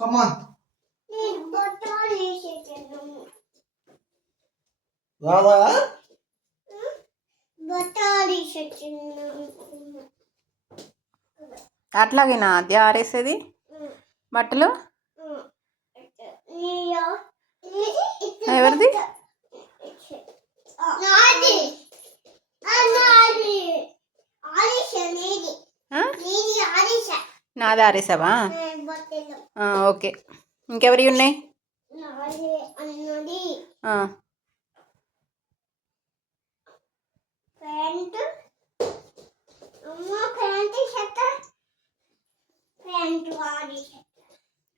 కమాన్ రాదా అట్లాగేనా? అది ఆరేసేది? బట్టలు? ఎవరిది? నాది. ఆరేసావా? ఓకే. ఇంకెవరి ఉన్నాయి?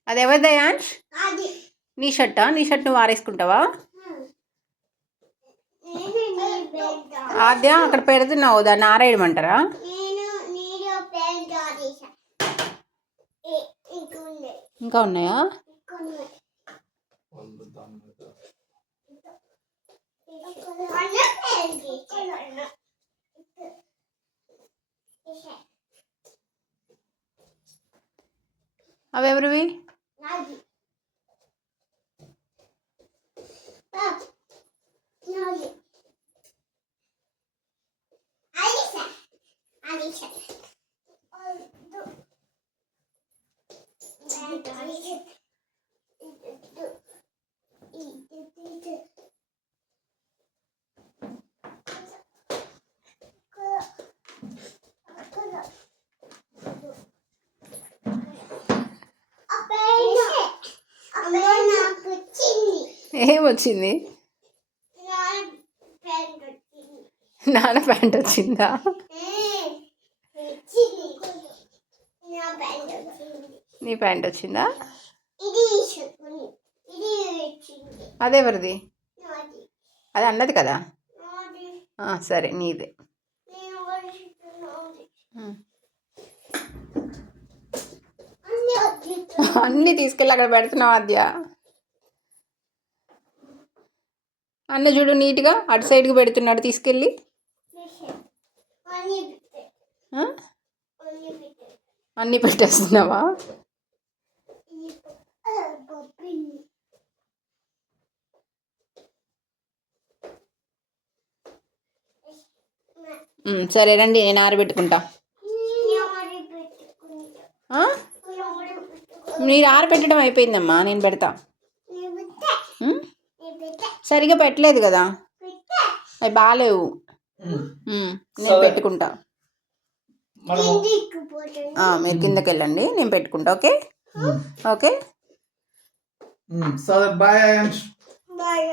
అది ఎవరిది యాంష్ నీ షర్టా? నీ షర్ట్ నువ్వు ఆరేసుకుంటావా? ఆద్య అక్కడ పెడుతున్నావు దాన్ని ఆరేయమంటారా ఇంకా ఉన్నాయా? ఇంకొన్ని అవి ఏమొచ్చింది? నాన్న ప్యాంట్ వచ్చిందా? నా ప్యాంట్ వచ్చింది? అదెవరిది? అది అన్నది కదా? సరే నీదే. అన్ని తీసుకెళ్ళి అక్కడ పెడుతున్నావు ఆద్య. అన్న చూడు నీట్గా అటు సైడ్కి పెడుతున్నాడు తీసుకెళ్ళి. అన్నీ పెట్టేస్తున్నావా? సరే రండి నేను ఆరబెట్టుకుంటా. మీరు ఆరబెట్టడం అయిపోయిందమ్మా నేను పెడతా. సరిగా పెట్టలేదు కదా? పెట్టే అవి బాగాలేవు. నేను. పెట్టుకుంటా. మీరు కిందకి వెళ్ళండి నేను పెట్టుకుంటా ఓకే? ఓకే? బాయ్.